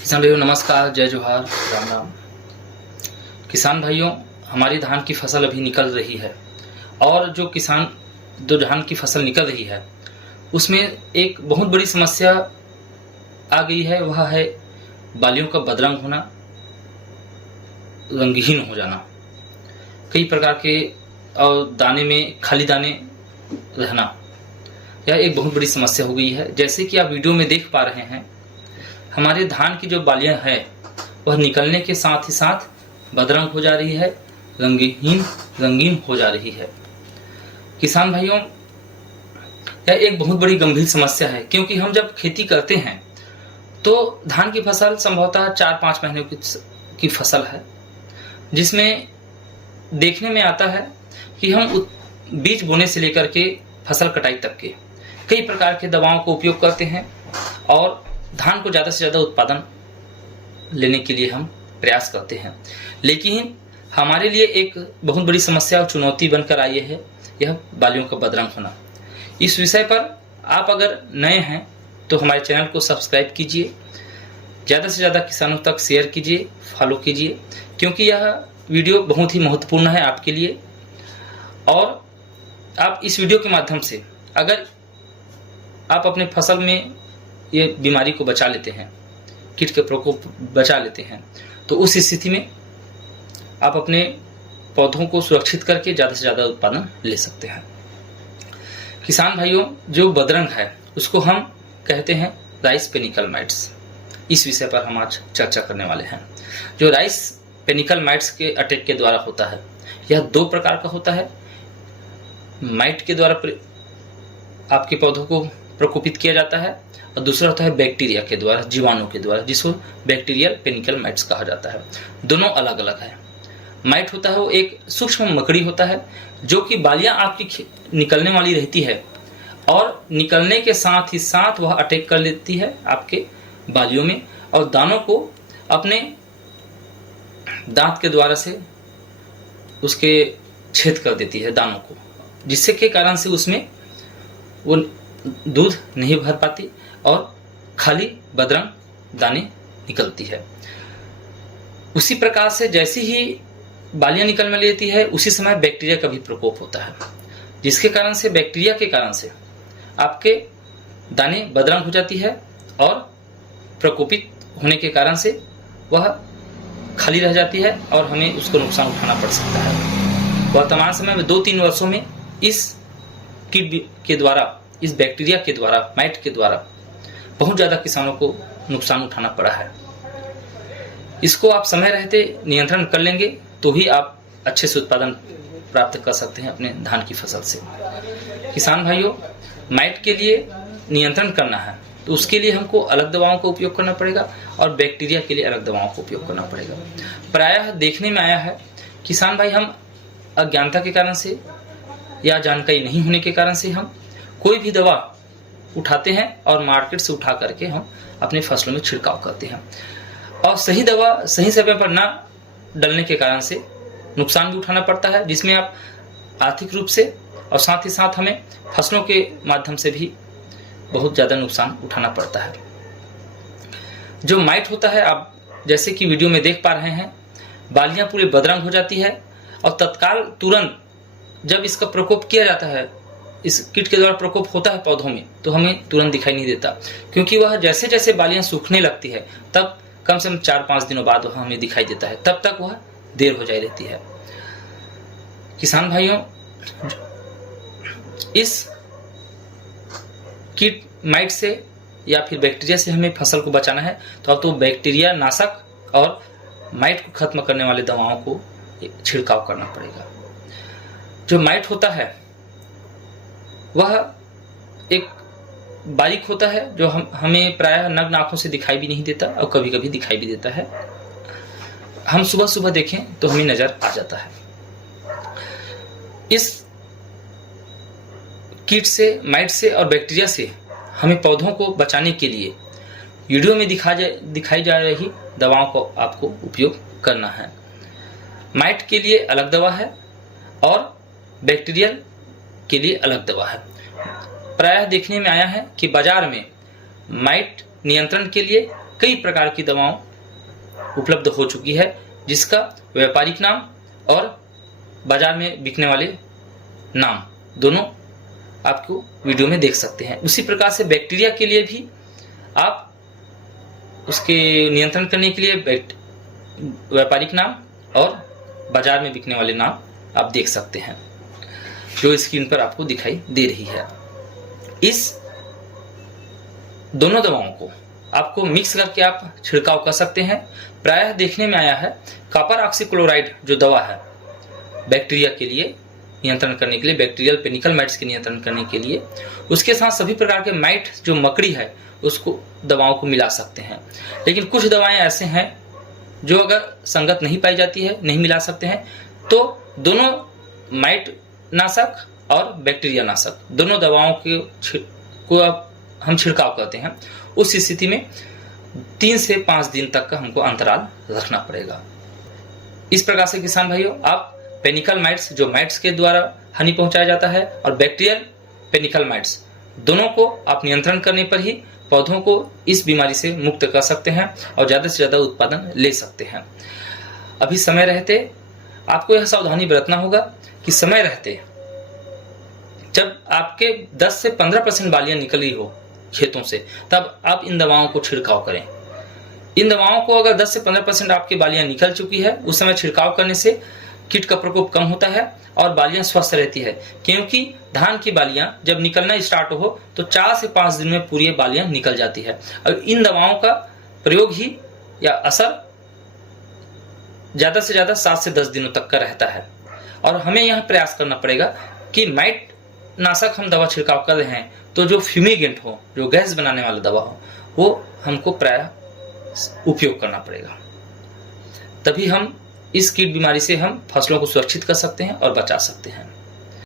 किसान भाइयों नमस्कार, जय जोहार, राम राम। किसान भाइयों, हमारी धान की फसल अभी निकल रही है और जो धान की फसल निकल रही है उसमें एक बहुत बड़ी समस्या आ गई है। वह है बालियों का बदरंग होना, रंगहीन हो जाना, कई प्रकार के और दाने में खाली दाने रहना। यह एक बहुत बड़ी समस्या हो गई है। जैसे कि आप वीडियो में देख पा रहे हैं, हमारे धान की जो बालियां हैं वह निकलने के साथ ही साथ बदरंग हो जा रही है, रंगीन हो जा रही है। किसान भाइयों, यह एक बहुत बड़ी गंभीर समस्या है, क्योंकि हम जब खेती करते हैं तो धान की फसल संभवतः 4-5 महीने की फसल है, जिसमें देखने में आता है कि हम बीज बोने से लेकर के फसल कटाई तक के कई प्रकार के दवाओं को उपयोग करते हैं और धान को ज़्यादा से ज़्यादा उत्पादन लेने के लिए हम प्रयास करते हैं। लेकिन हमारे लिए एक बहुत बड़ी समस्या और चुनौती बनकर आई है यह बालियों का बदरंग होना। इस विषय पर आप अगर नए हैं तो हमारे चैनल को सब्सक्राइब कीजिए, ज़्यादा से ज़्यादा किसानों तक शेयर कीजिए, फॉलो कीजिए, क्योंकि यह वीडियो बहुत ही महत्वपूर्ण है आपके लिए। और आप इस वीडियो के माध्यम से अगर आप अपने फसल में ये बीमारी को बचा लेते हैं, कीट के प्रकोप बचा लेते हैं, तो उस स्थिति में आप अपने पौधों को सुरक्षित करके ज़्यादा से ज़्यादा उत्पादन ले सकते हैं। किसान भाइयों, जो बदरंग है उसको हम कहते हैं राइस पेनिकल माइट्स। इस विषय पर हम आज चर्चा करने वाले हैं। जो राइस पेनिकल माइट्स के अटैक के द्वारा होता है, यह 2 प्रकार का होता है। माइट के द्वारा आपके पौधों को प्रकोपित किया जाता है और दूसरा होता है बैक्टीरिया के द्वारा, जीवाणु के द्वारा, जिसको बैक्टीरियल पेनिकल माइट्स कहा जाता है। दोनों अलग अलग है। माइट होता है वो एक सूक्ष्म मकड़ी होता है जो कि बालियां आपकी निकलने वाली रहती है और निकलने के साथ ही साथ वह अटैक कर लेती है आपके बालियों में और दानों को अपने दांत के द्वारा से उसके छेद कर देती है दानों को, जिससे के कारण से उसमें वो दूध नहीं भर पाती और खाली बदरंग दाने निकलती है। उसी प्रकार से जैसी ही बालियां निकलने लेती है उसी समय बैक्टीरिया का भी प्रकोप होता है, जिसके कारण से बैक्टीरिया के कारण से आपके दाने बदरंग हो जाती है और प्रकोपित होने के कारण से वह खाली रह जाती है और हमें उसको नुकसान उठाना पड़ सकता है। वर्तमान समय में 2-3 वर्षों में इस कीट के द्वारा, इस बैक्टीरिया के द्वारा, माइट के द्वारा बहुत ज़्यादा किसानों को नुकसान उठाना पड़ा है। इसको आप समय रहते नियंत्रण कर लेंगे तो ही आप अच्छे से उत्पादन प्राप्त कर सकते हैं अपने धान की फसल से। किसान भाइयों, माइट के लिए नियंत्रण करना है तो उसके लिए हमको अलग दवाओं का उपयोग करना पड़ेगा और बैक्टीरिया के लिए अलग दवाओं का उपयोग करना पड़ेगा। प्रायः देखने में आया है किसान भाई, हम अज्ञानता के कारण से या जानकारी नहीं होने के कारण से हम कोई भी दवा उठाते हैं और मार्केट से उठा करके हम अपने फसलों में छिड़काव करते हैं और सही दवा सही समय पर ना डलने के कारण से नुकसान भी उठाना पड़ता है, जिसमें आप आर्थिक रूप से और साथ ही साथ हमें फसलों के माध्यम से भी बहुत ज़्यादा नुकसान उठाना पड़ता है। जो माइट होता है, आप जैसे कि वीडियो में देख पा रहे हैं, बालियां पूरी बदरंग हो जाती है और तत्काल तुरंत जब इसका प्रकोप किया जाता है, इस कीट के द्वारा प्रकोप होता है पौधों में, तो हमें तुरंत दिखाई नहीं देता, क्योंकि वह जैसे जैसे बालियां सूखने लगती है तब कम से कम 4-5 दिनों बाद वह हमें दिखाई देता है, तब तक वह देर हो जाती रहती है। किसान भाइयों, इस कीट माइट से या फिर बैक्टीरिया से हमें फसल को बचाना है तो अब तो बैक्टीरिया नाशक और माइट को खत्म करने वाले दवाओं को छिड़काव करना पड़ेगा। जो माइट होता है वह एक बारीक होता है जो हमें प्रायः नग्न आंखों से दिखाई भी नहीं देता और कभी कभी दिखाई भी देता है। हम सुबह सुबह देखें तो हमें नजर आ जाता है। इस कीट से, माइट से और बैक्टीरिया से हमें पौधों को बचाने के लिए वीडियो में दिखाई जा रही दवाओं को आपको उपयोग करना है। माइट के लिए अलग दवा है और बैक्टीरियल के लिए अलग दवा है। प्रायः देखने में आया है कि बाजार में माइट नियंत्रण के लिए कई प्रकार की दवाओं उपलब्ध हो चुकी है, जिसका व्यापारिक नाम और बाजार में बिकने वाले नाम दोनों आपको वीडियो में देख सकते हैं। उसी प्रकार से बैक्टीरिया के लिए भी आप उसके नियंत्रण करने के लिए व्यापारिक नाम और बाजार में बिकने वाले नाम आप देख सकते हैं, जो स्क्रीन पर आपको दिखाई दे रही है। इस दोनों दवाओं को आपको मिक्स करके आप छिड़काव कर सकते हैं। प्रायः देखने में आया है कॉपर ऑक्सीक्लोराइड जो दवा है बैक्टीरिया के लिए नियंत्रण करने के लिए, बैक्टीरियल पेनिकल माइट्स के नियंत्रण करने के लिए, उसके साथ सभी प्रकार के माइट जो मकड़ी है उसको दवाओं को मिला सकते हैं। लेकिन कुछ दवाएं ऐसे हैं जो अगर संगत नहीं पाई जाती है, नहीं मिला सकते हैं, तो दोनों माइट नाशक और बैक्टीरिया नाशक दोनों दवाओं को हम छिड़काव करते हैं। उस स्थिति में 3 से 5 दिन तक का हमको अंतराल रखना पड़ेगा। इस प्रकार से किसान भाइयों, आप पेनिकल माइट्स जो माइट्स के द्वारा हानि पहुंचाया जाता है और बैक्टीरियल पेनिकल माइट्स दोनों को आप नियंत्रण करने पर ही पौधों को इस बीमारी से मुक्त कर सकते हैं और ज़्यादा से ज़्यादा उत्पादन ले सकते हैं। अभी समय रहते आपको यह सावधानी बरतना होगा कि समय रहते जब आपके 10 से 15% बालियां निकली हो खेतों से, तब आप इन दवाओं को छिड़काव करें। इन दवाओं को अगर 10 से 15% आपकी बालियां निकल चुकी है, उस समय छिड़काव करने से कीट का प्रकोप कम होता है और बालियां स्वस्थ रहती है, क्योंकि धान की बालियां जब निकलना स्टार्ट हो तो 4 से 5 दिन में पूरी बालियां निकल जाती है। और इन दवाओं का प्रयोग ही या असर ज्यादा से ज्यादा 7 से 10 दिनों तक का रहता है। और हमें यह प्रयास करना पड़ेगा कि माइट नाशक हम दवा छिड़काव कर रहे हैं तो जो फ्यूमिगेंट हो, जो गैस बनाने वाला दवा हो, वो हमको प्रायः उपयोग करना पड़ेगा। तभी हम इस कीट बीमारी से हम फसलों को सुरक्षित कर सकते हैं और बचा सकते हैं।